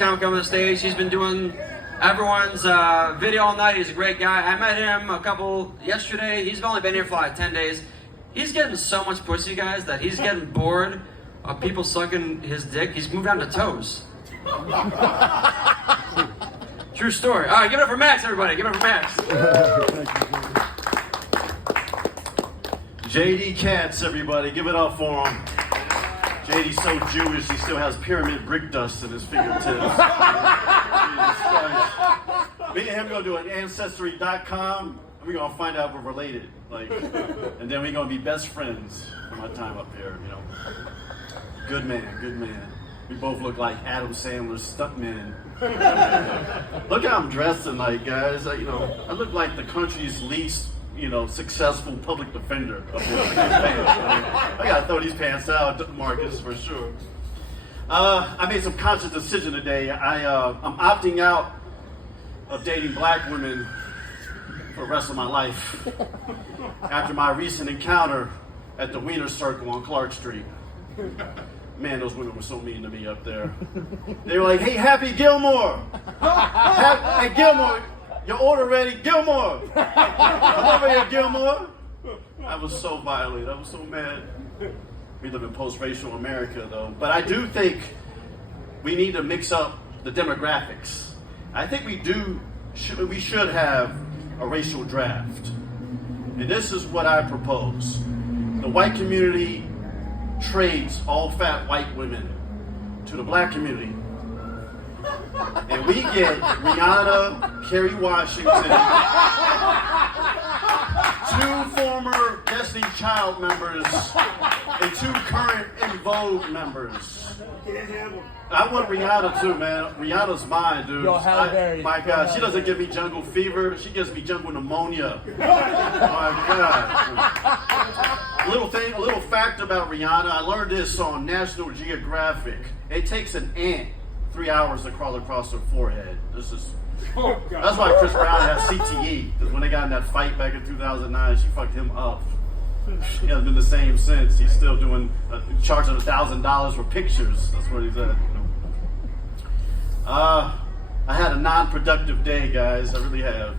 Come on the stage. He's been doing everyone's video all night. He's a great guy. I met him yesterday. He's only been here for like 10 days. He's getting so much pussy, guys, that he's getting bored of people sucking his dick. He's moved on to toes. True story. All right, give it up for Max, everybody. Give it up for Max. JD Katz, everybody. Give it up for him. JD's so Jewish, he still has pyramid brick dust in his fingertips. Jesus Christ. Me and him gonna do an Ancestry.com, and we're gonna find out we're related. And then we're gonna be best friends for my time up here, you know. Good man, good man. We both look like Adam Sandler's stuntmen. Look how I'm dressed tonight, guys. I look like the country's least, successful public defender up here. I gotta throw these pants out, Marcus, for sure. I made some conscious decision today. I'm opting out of dating black women for the rest of my life after my recent encounter at the Wiener Circle on Clark Street. Man, those women were so mean to me up there. They were like, "Hey, Happy Gilmore! Hey, Gilmore, your order ready? Gilmore! Come over here, Gilmore!" I was so violated. I was so mad. We live in post-racial America, though. But I do think we need to mix up the demographics. I think we should have a racial draft. And this is what I propose. The white community trades all fat white women to the black community. And we get Rihanna, Kerry Washington, 2 former Destiny Child members, and 2 current En Vogue members. I want Rihanna too, man. Rihanna's mine, dude. Yo, Halle Berry. My God, she doesn't give me jungle fever. She gives me jungle pneumonia. My God. A little fact about Rihanna. I learned this on National Geographic. It takes an ant 3 hours to crawl across her forehead. That's why Chris Brown has CTE. Because when they got in that fight back in 2009, she fucked him up. He hasn't been the same since. He's still doing charging $1,000 for pictures. That's where he's at. I had a non-productive day, guys. I really have.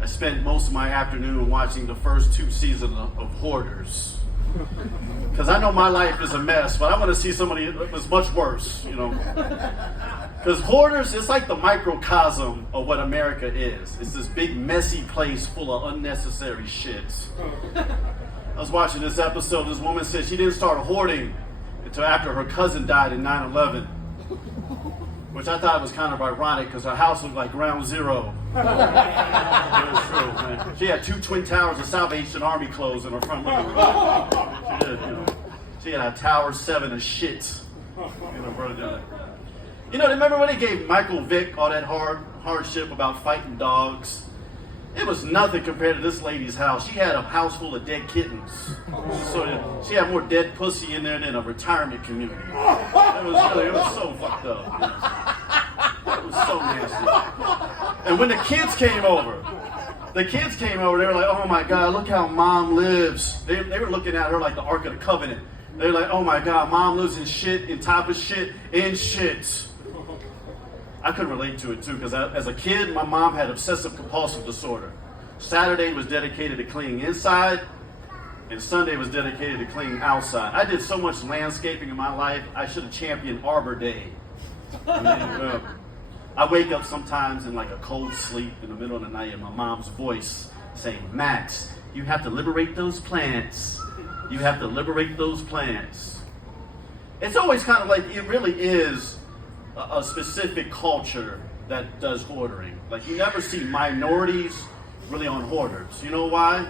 I spent most of my afternoon watching the first 2 seasons of Hoarders. Because I know my life is a mess, but I want to see somebody that's much worse, Because Hoarders, it's like the microcosm of what America is. It's this big, messy place full of unnecessary shit. I was watching this episode. This woman said she didn't start hoarding until after her cousin died in 9/11. Which I thought was kind of ironic because her house looked like ground zero. It was true, man. She had 2 Twin Towers of Salvation Army clothes in her front room. She did, She had a Tower 7 of shit. Remember when they gave Michael Vick all that hardship about fighting dogs? It was nothing compared to this lady's house. She had a house full of dead kittens. So she had more dead pussy in there than a retirement community. It was so fucked up. It was so nasty. And when the kids came over, they were like, "Oh my God, look how Mom lives." They were looking at her like the Ark of the Covenant. They were like, "Oh my God, Mom lives in shit, in top of shit, in shit." I could relate to it too, because as a kid, my mom had obsessive compulsive disorder. Saturday was dedicated to cleaning inside, and Sunday was dedicated to cleaning outside. I did so much landscaping in my life, I should have championed Arbor Day. I wake up sometimes in like a cold sleep in the middle of the night, and my mom's voice saying, "Max, you have to liberate those plants. You have to liberate those plants." It's always kind of like, it really is a specific culture that does hoarding. Like, you never see minorities really on Hoarders. You know why?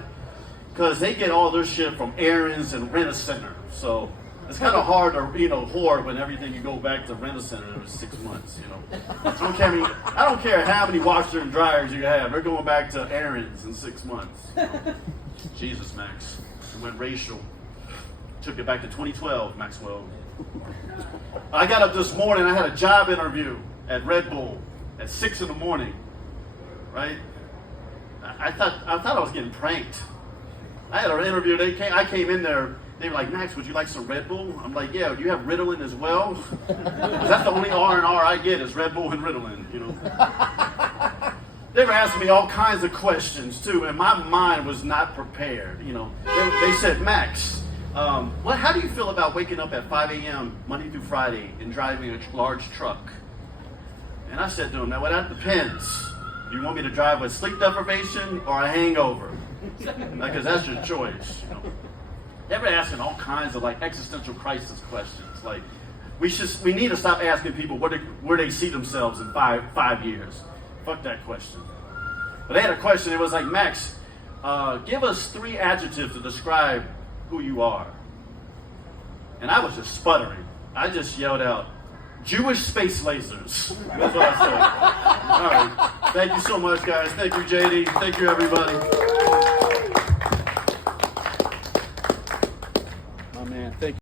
Because they get all their shit from Aaron's and Rent-A-Center. So it's kind of hard to, hoard when everything you go back to Rent-A-Center every 6 months, I don't care how many washer and dryers you have. They're going back to Aaron's in 6 months. Jesus, Max. It went racial. Took it back to 2012, Maxwell. I got up this morning, I had a job interview at Red Bull at 6 in the morning, right? I thought I was getting pranked. I had an interview, I came in there They were like, Max, would you like some Red Bull? I'm like, yeah, do you have Ritalin as well? 'Cause that's the only R&R I get is Red Bull and Ritalin, you know. They were asking me all kinds of questions too, and my mind was not prepared, you know. They said, Max, how do you feel about waking up at 5 a.m. Monday through Friday and driving a large truck? And I said to him, now, well, that depends. You want me to drive with sleep deprivation or a hangover? Because that's your choice, you know. They were asking all kinds of like existential crisis questions. Like, we need to stop asking people where they see themselves in five years. Fuck that question. But they had a question. It was like, Max, give us 3 adjectives to describe who you are. And I was just sputtering. I just yelled out, Jewish space lasers. That's what I said. All right. Thank you so much, guys. Thank you, JD. Thank you, everybody.